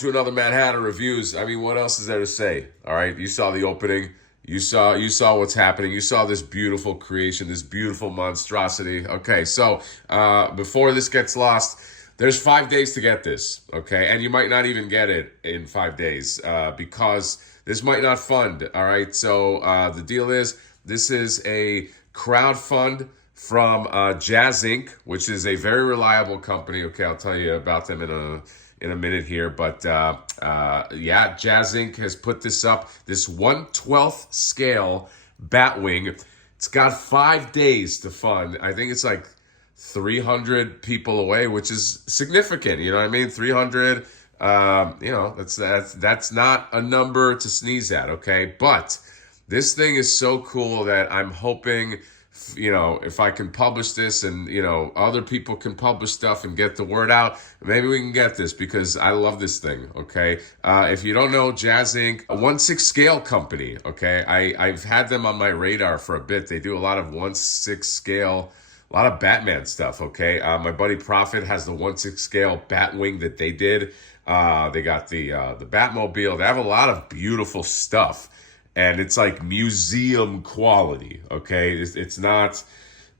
to another Manhattan Reviews. I mean, what else is there to say? All right, you saw the opening. You saw what's happening. You saw this beautiful creation, this beautiful monstrosity. Okay, so before this gets lost, there's 5 days to get this. Okay, and you might not even get it in 5 days because this might not fund. All right, so the deal is this is a crowdfund from Jazz Inc., which is a very reliable company. Okay, I'll tell you about them in a minute here, but yeah, Jazz Inc. has put this up, this 1/12 scale Batwing. It's got 5 days to fund. I think it's like 300 people away, which is significant. You know what I mean? 300. That's not a number to sneeze at. Okay, but this thing is so cool that I'm hoping, if I can publish this and, other people can publish stuff and get the word out, maybe we can get this because I love this thing, okay? If you don't know, Jazz Inc., a 1/6 scale company, okay? I've had them on my radar for a bit. They do a lot of 1/6 scale, a lot of Batman stuff, okay? My buddy Prophet has the 1/6 scale Batwing that they did. They got the Batmobile. They have a lot of beautiful stuff. And it's like museum quality, okay? It's not,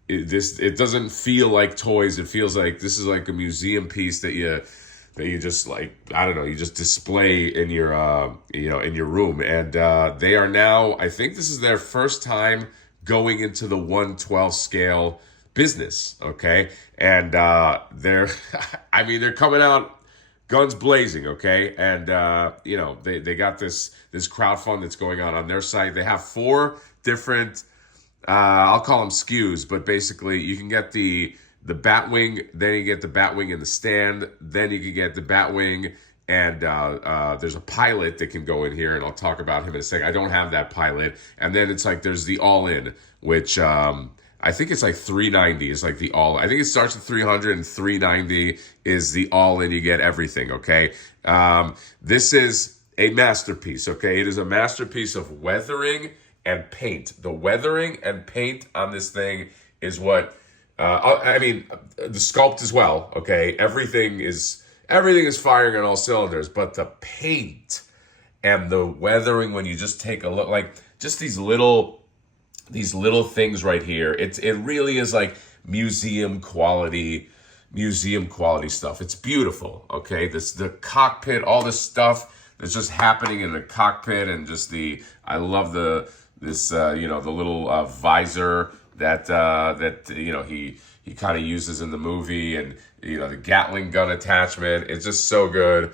it doesn't feel like toys. It feels like this is like a museum piece that you just like, I don't know, you just display in your, in your room. And they are now, I think this is their first time going into the 1/12 scale business, okay? And they're, I mean, they're coming out guns blazing, okay? And, they got this crowdfund that's going on their site. They have 4 different, I'll call them SKUs, but basically you can get the Batwing, then you get the Batwing in the stand, then you can get the Batwing, and there's a pilot that can go in here, and I'll talk about him in a second. I don't have that pilot. And then it's like there's the all-in, which I think it's like $390 is like the all. I think it starts at $300 and $390 is the all in. You get everything. Okay. This is a masterpiece. Okay. It is a masterpiece of weathering and paint. The weathering and paint on this thing is what, the sculpt as well. Okay. Everything is firing on all cylinders, but the paint and the weathering, when you just take a look, like just these little things right here, it really is like museum quality stuff. It's beautiful. Okay, the cockpit, all this stuff that's just happening in the cockpit, and just I love the little visor that he kind of uses in the movie, and the Gatling gun attachment. It's just so good.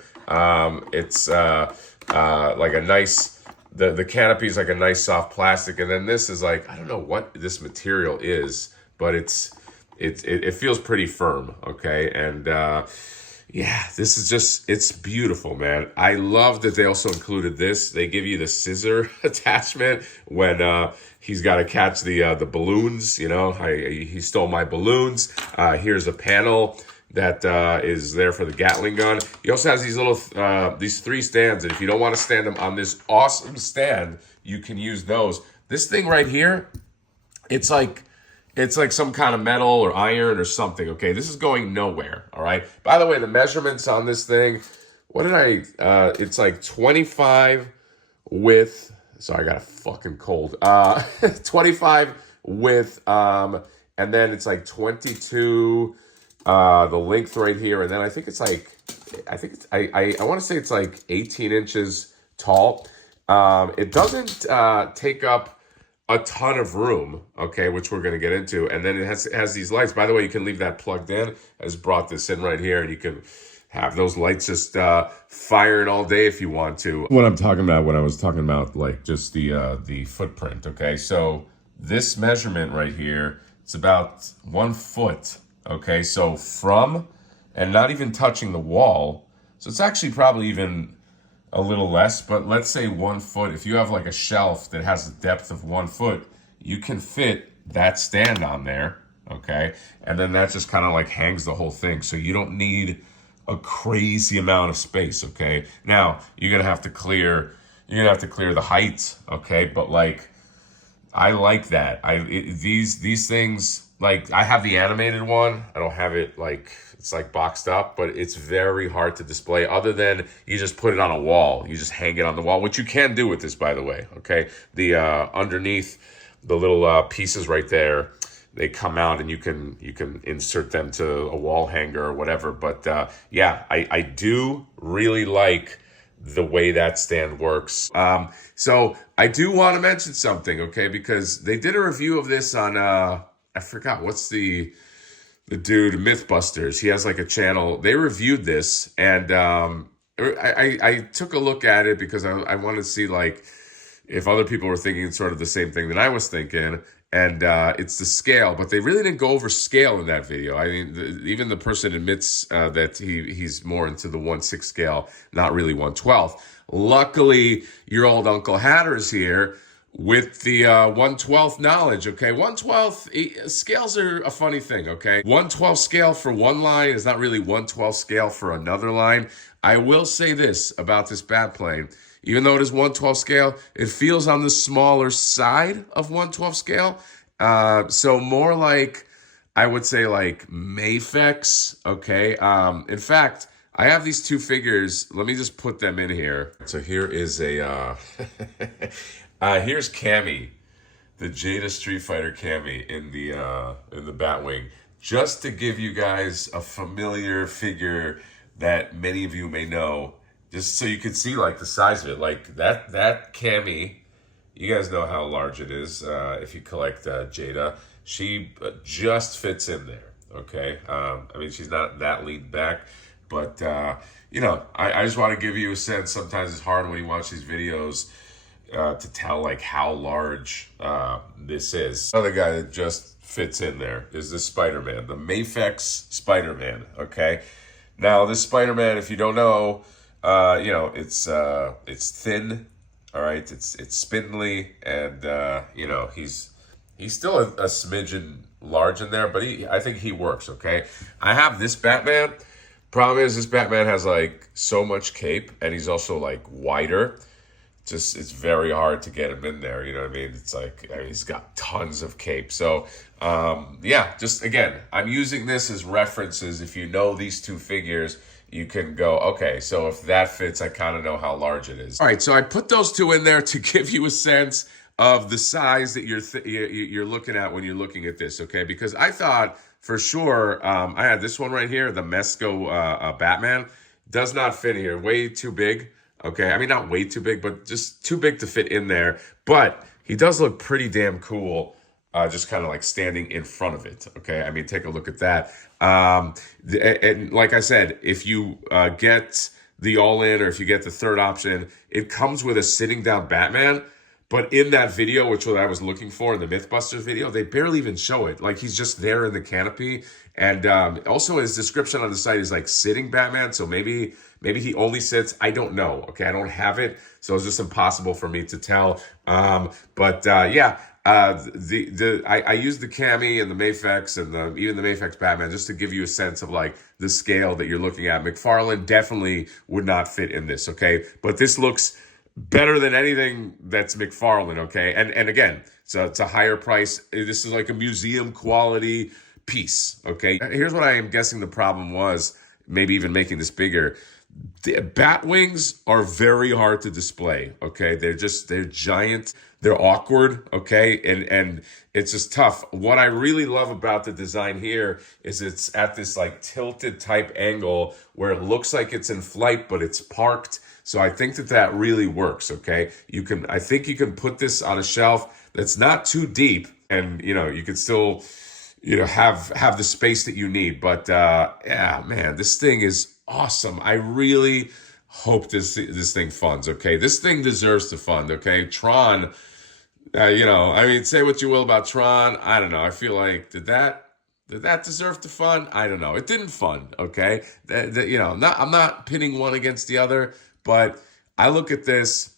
It's like a nice. The canopy is like a nice soft plastic, and then this is like, I don't know what this material is, but it feels pretty firm, okay? And yeah, this is just, it's beautiful, man. I love that they also included this. They give you the scissor attachment when he's got to catch the balloons. He stole my balloons. Here's a panel that is there for the Gatling gun. He also has these 3 stands, and if you don't want to stand them on this awesome stand, you can use those. This thing right here, it's like some kind of metal or iron or something. Okay, this is going nowhere. All right. By the way, the measurements on this thing, it's like 25 width. Sorry, I got a fucking cold. 25 width, and then it's like 22. The length right here, and then I think it's like, I want to say it's like 18 inches tall. It doesn't take up a ton of room, okay, which we're going to get into. And then it has these lights. By the way, you can leave that plugged in. I just brought this in right here, and you can have those lights just firing all day if you want to. What I was talking about, like just the footprint, okay? So this measurement right here, it's about 1 foot. Okay, so from, and not even touching the wall, so it's actually probably even a little less, but let's say 1 foot. If you have like a shelf that has a depth of 1 foot, you can fit that stand on there, okay? And then that just kind of like hangs the whole thing, so you don't need a crazy amount of space, okay? Now, you're gonna have to clear the height, okay? But like, I like that. These things, like I have the animated one. I don't have it like it's like boxed up, but it's very hard to display other than you just put it on a wall. You just hang it on the wall, which you can do with this, by the way. Okay. The underneath the little pieces right there, they come out and you can insert them to a wall hanger or whatever. But yeah, I do really like the way that stand works. So I do want to mention something, okay, because they did a review of this on I forgot what's the dude Mythbusters. He has like a channel. They reviewed this, and I took a look at it because I wanted to see like if other people were thinking sort of the same thing that I was thinking. And it's the scale, but they really didn't go over scale in that video. I mean, even the person admits that he's more into the 1/6 scale, not really 1/12. Luckily, your old Uncle Hatter's here with the 1/12 knowledge, okay? 1/12, scales are a funny thing, okay? 1/12 scale for one line is not really 1/12 scale for another line. I will say this about this bat plane. Even though it is 1/12 scale, it feels on the smaller side of 1/12 scale. So more like, I would say like Mafex, okay? In fact, I have these two figures. Let me just put them in here. So here is a, here's Cammy, the Jada Street Fighter Cammy in the Batwing, just to give you guys a familiar figure that many of you may know, just so you can see like the size of it. Like that Cammy, you guys know how large it is. If you collect Jada, she just fits in there. Okay, I mean she's not that lean back, but you know, I just want to give you a sense. Sometimes it's hard when you watch these videos to tell like how large this is. Another guy that just fits in there is the Spider-Man, the Mafex Spider-Man. Okay, now this Spider-Man, if you don't know, you know, it's thin. All right, it's spindly, and you know, he's still a smidgen large in there, but I think he works. Okay, I have this Batman. Problem is, this Batman has like so much cape, and he's also like wider. Just it's very hard to get him in there. You know what I mean? It's like, I mean, he's got tons of cape. So yeah, just again, I'm using this as references. If you know these two figures, you can go, okay, so if that fits, I kind of know how large it is. All right, so I put those two in there to give you a sense of the size that you're looking at when you're looking at this, okay? Because I thought for sure, I had this one right here, the Mesco Batman, does not fit here, way too big, okay? I mean, not way too big, but just too big to fit in there. But he does look pretty damn cool, just kind of like standing in front of it, okay? I mean, take a look at that. And like I said, if you get the all-in or if you get the third option, it comes with a sitting down Batman. But in that video, which what I was looking for in the Mythbusters video, they barely even show it. Like he's just there in the canopy. And also his description on the site is like sitting Batman. So maybe he only sits. I don't know. Okay, I don't have it. So it's just impossible for me to tell. Yeah. I used the Cammy and the Mafex and even the Mafex Batman just to give you a sense of like the scale that you're looking at. McFarlane definitely would not fit in this, okay? But this looks better than anything that's McFarlane, okay? And again, so it's a higher price. This is like a museum quality piece, okay? Here's what I am guessing the problem was, maybe even making this bigger. The Batwings are very hard to display, okay? They're giant, they're awkward, okay? And it's just tough. What I really love about the design here is it's at this like tilted type angle where it looks like it's in flight, but it's parked. So I think that really works, okay? I think you can put this on a shelf that's not too deep, and you know, you can still, you know, have the space that you need. But yeah, man, this thing is awesome. I really hope this thing funds, okay? This thing deserves to fund, okay? Tron, you know, I mean, say what you will about Tron. I don't know. I feel like, did that deserve to fund? I don't know. It didn't fund, okay? You know, I'm not pitting one against the other, but I look at this,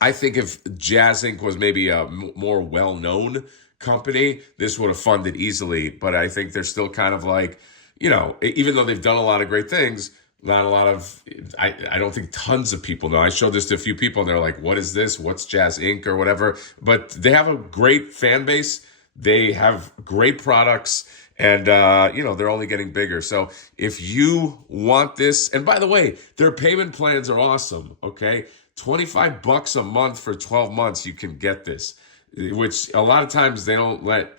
I think if Jazz Inc. was maybe a more well-known company, this would have funded easily. But I think they're still kind of like, you know, even though they've done a lot of great things, not a lot of, I don't think tons of people know. I showed this to a few people and they're like, what is this? What's Jazz Inc. or whatever? But they have a great fan base. They have great products, and they're only getting bigger. So if you want this, and by the way, their payment plans are awesome. Okay, $25 a month for 12 months, you can get this, which a lot of times they don't let.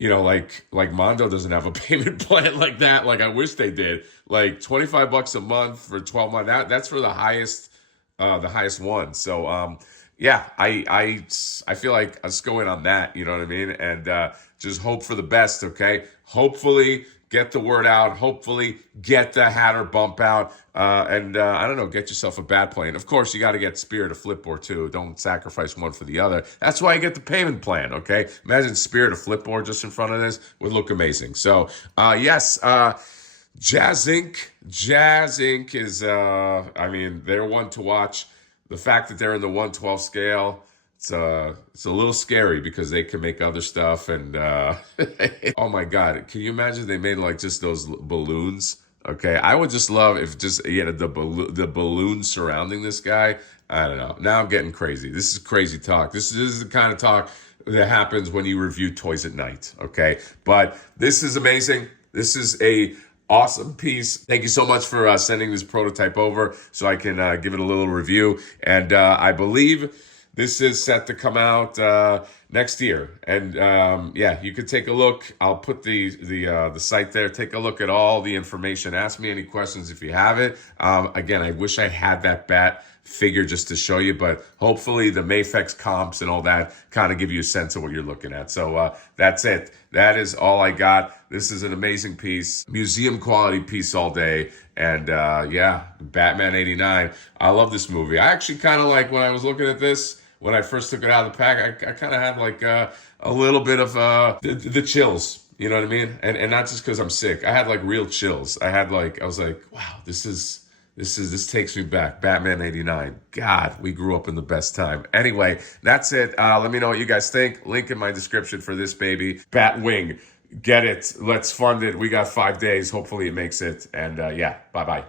Like Mondo doesn't have a payment plan like that. Like I wish they did. Like $25 a month for 12 months. That's for the highest one. So yeah, I feel like let's go in on that. You know what I mean? And just hope for the best. Okay. Hopefully get the word out. Hopefully get the Hatter bump out. And I don't know, get yourself a Batplane. Of course, you got to get Spirit of Flipboard too. Don't sacrifice one for the other. That's why I get the payment plan. Okay. Imagine Spirit of Flipboard just in front of this would look amazing. So yes. Jazz Inc. Jazz Inc. is, they're one to watch. The fact that they're in the 112 scale, it's a little scary because they can make other stuff. And oh my God, can you imagine they made like just those balloons? Okay, I would just love if just the balloons surrounding this guy. I don't know. Now I'm getting crazy. This is crazy talk. This is the kind of talk that happens when you review toys at night. Okay, but this is amazing. This is a awesome piece. Thank you so much for sending this prototype over so I can give it a little review. And I believe this is set to come out next year. And you could take a look. I'll put the site there. Take a look at all the information. Ask me any questions if you have it. Again, I wish I had that bat figure just to show you, but hopefully the Mafex comps and all that kind of give you a sense of what you're looking at. So that's it. That is all I got. This is an amazing piece, museum quality piece all day. And Batman 89. I love this movie. I actually kind of like when I was looking at this, when I first took it out of the pack, I kind of had like a little bit of the chills. You know what I mean? And not just because I'm sick. I had like real chills. I was like, wow, this takes me back. Batman 89. God, we grew up in the best time. Anyway, that's it. Let me know what you guys think. Link in my description for this baby. Batwing. Get it. Let's fund it. We got 5 days. Hopefully it makes it. And bye-bye.